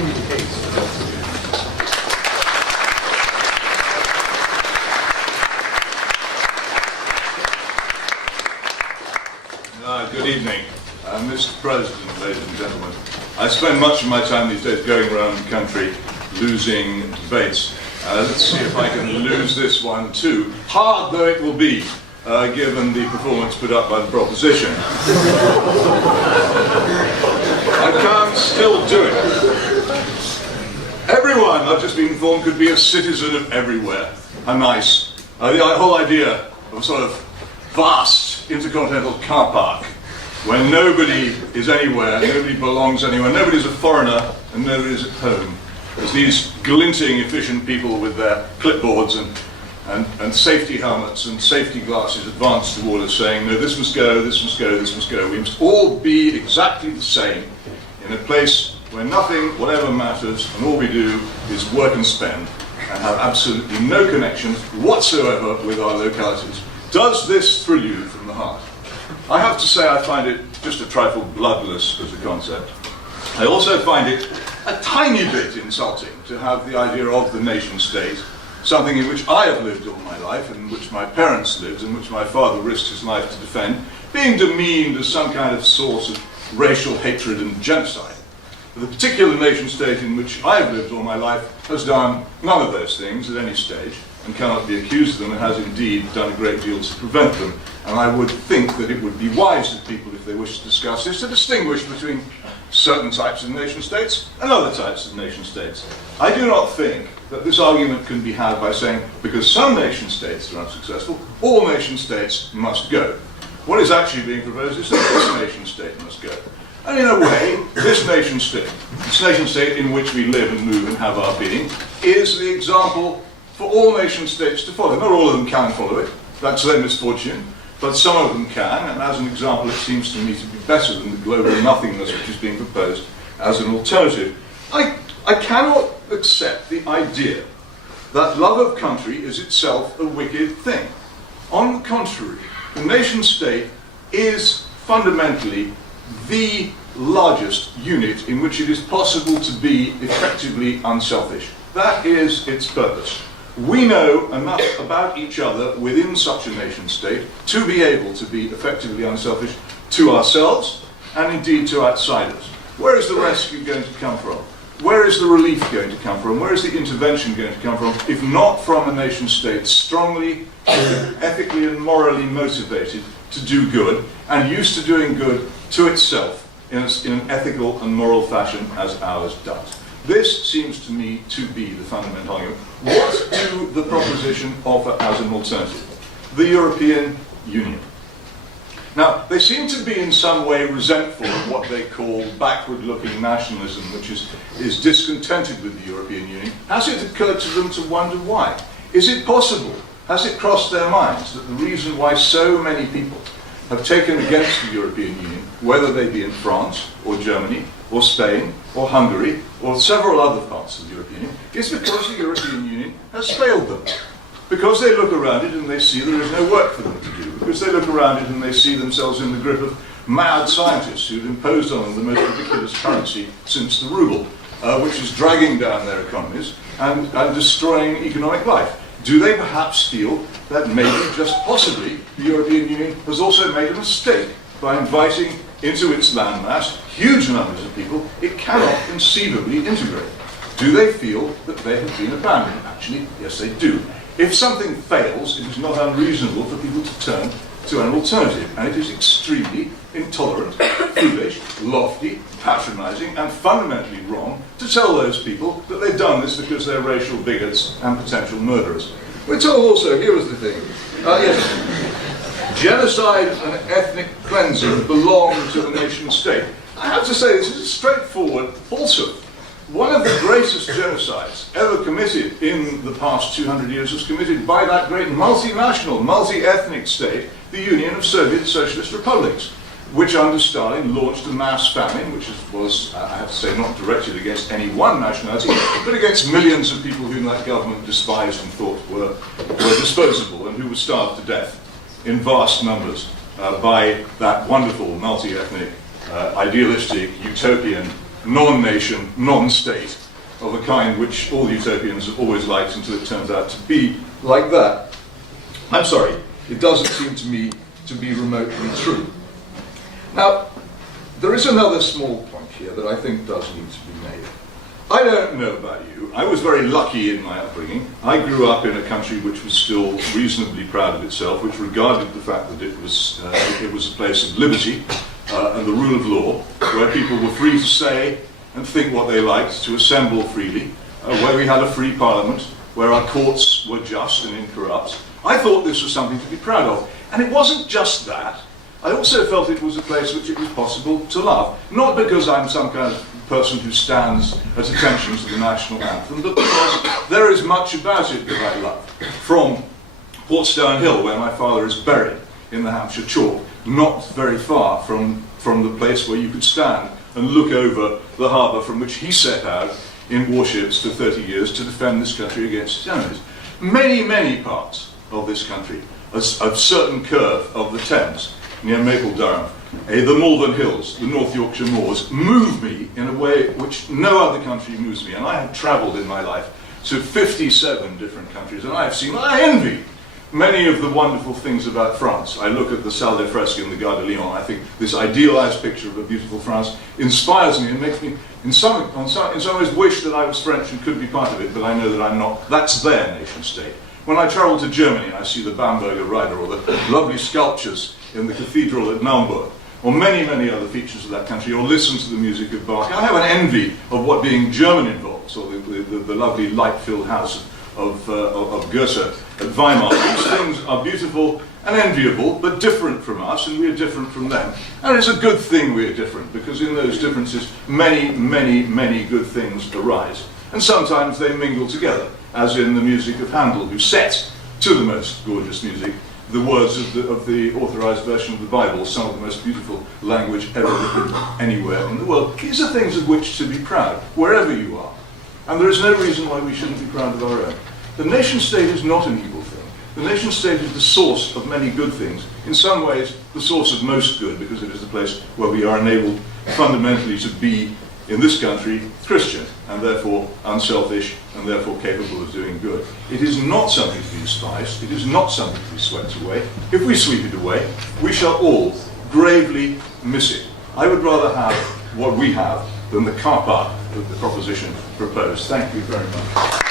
continue the case. Good evening, Mr. President, ladies and gentlemen. I spend much of my time these days going around the country losing debates. Let's see if I can lose this one too, hard though it will be, given the performance put up by the proposition. I can still do it. Everyone, I've just been informed, could be a citizen of everywhere. How nice. The whole idea of a sort of vast intercontinental car park where nobody is anywhere, nobody belongs anywhere, nobody's a foreigner and nobody's at home. There's these glinting, efficient people with their clipboards and safety helmets and safety glasses advance toward us saying, no, this must go, this must go, this must go. We must all be exactly the same in a place where nothing, whatever matters, and all we do is work and spend and have absolutely no connection whatsoever with our localities. Does this thrill you from the heart? I have to say I find it just a trifle bloodless as a concept. I also find it a tiny bit insulting to have the idea of the nation state, something in which I have lived all my life, in which my parents lived, in which my father risked his life to defend, being demeaned as some kind of source of racial hatred and genocide. The particular nation state in which I have lived all my life has done none of those things at any stage, and cannot be accused of them, and has indeed done a great deal to prevent them. And I would think that it would be wise of people, if they wish to discuss this, to distinguish between certain types of nation states and other types of nation states. I do not think that this argument can be had by saying, because some nation states are unsuccessful, all nation states must go. What is actually being proposed is that this nation state must go. And in a way, this nation state in which we live and move and have our being, is the example for all nation states to follow. Not all of them can follow it, that's their misfortune, but some of them can, and as an example it seems to me to be better than the global nothingness which is being proposed as an alternative. I cannot accept the idea that love of country is itself a wicked thing. On the contrary, the nation state is fundamentally the largest unit in which it is possible to be effectively unselfish. That is its purpose. We know enough about each other within such a nation state to be able to be effectively unselfish to ourselves and indeed to outsiders. Where is the rescue going to come from? Where is the relief going to come from? Where is the intervention going to come from, if not from a nation state strongly, ethically and morally motivated to do good, and used to doing good to itself in an ethical and moral fashion as ours does? This seems to me to be the fundamental argument. What do the proposition offer as an alternative? The European Union. Now, they seem to be in some way resentful of what they call backward-looking nationalism, which is discontented with the European Union. Has it occurred to them to wonder why? Is it possible? Has it crossed their minds that the reason why so many people have taken against the European Union, whether they be in France or Germany or Spain or Hungary or several other parts of the European Union, is because the European Union has failed them? Because they look around it and they see there is no work for them to do. Because they look around it and they see themselves in the grip of mad scientists who've imposed on them the most ridiculous currency since the ruble, which is dragging down their economies and destroying economic life. Do they perhaps feel that maybe, just possibly, the European Union has also made a mistake by inviting into its landmass huge numbers of people it cannot conceivably integrate? Do they feel that they have been abandoned? Actually, yes, they do. If something fails, it is not unreasonable for people to turn to an alternative, and it is extremely intolerant, foolish, lofty, patronizing, and fundamentally wrong to tell those people that they've done this because they're racial bigots and potential murderers. We're told also, here is the thing, yes, genocide and ethnic cleansing belong to the nation state. I have to say, this is a straightforward falsehood. One of the greatest genocides ever committed in the past 200 years was committed by that great multinational, multi-ethnic state, the Union of Soviet Socialist Republics, which under Stalin launched a mass famine, which was, I have to say, not directed against any one nationality, but against millions of people whom that government despised and thought were disposable and who were starved to death in vast numbers by that wonderful multi-ethnic, idealistic, utopian non-nation, non-state, of a kind which all utopians have always liked until it turns out to be like that. I'm sorry, it doesn't seem to me to be remotely true. Now, there is another small point here that I think does need to be made. I don't know about you. I was very lucky in my upbringing. I grew up in a country which was still reasonably proud of itself, which regarded the fact that it was a place of liberty and the rule of law, where people were free to say and think what they liked, to assemble freely, where we had a free parliament, where our courts were just and incorrupt. I thought this was something to be proud of. And it wasn't just that. I also felt it was a place which it was possible to love. Not because I'm some kind of person who stands at attention to the national anthem, but because there is much about it that I love. From Portstone Hill, where my father is buried, in the Hampshire Chalk, not very far from the place where you could stand and look over the harbour from which he set out in warships for 30 years to defend this country against its enemies. Many, many parts of this country, a certain curve of the Thames, near Maple Durham, the Malvern Hills, the North Yorkshire Moors, move me in a way which no other country moves me. And I have travelled in my life to 57 different countries, and I have seen, I envy many of the wonderful things about France. I look at the Salle des Fresques in the Gare de Lyon. I think this idealized picture of a beautiful France inspires me and makes me, in some ways, wish that I was French and could be part of it, but I know that I'm not. That's their nation state. When I travel to Germany, I see the Bamberger Rider or the lovely sculptures in the cathedral at Naumburg, or many, many other features of that country, or listen to the music of Bach. I have an envy of what being German involves, or the lovely light-filled house of Goethe at Weimar. These things are beautiful and enviable, but different from us, and we are different from them. And it's a good thing we are different, because in those differences, many, many, many good things arise. And sometimes they mingle together, as in the music of Handel, who set to the most gorgeous music the words of the authorized version of the Bible, some of the most beautiful language ever written anywhere in the world. These are things of which to be proud, wherever you are. And there is no reason why we shouldn't be proud of our own. The nation state is not an evil thing. The nation state is the source of many good things. In some ways, the source of most good, because it is the place where we are enabled fundamentally to be, in this country, Christian, and therefore unselfish, and therefore capable of doing good. It is not something to be despised. It is not something to be swept away. If we sweep it away, we shall all gravely miss it. I would rather have what we have than the car park that the proposition proposed. Thank you very much.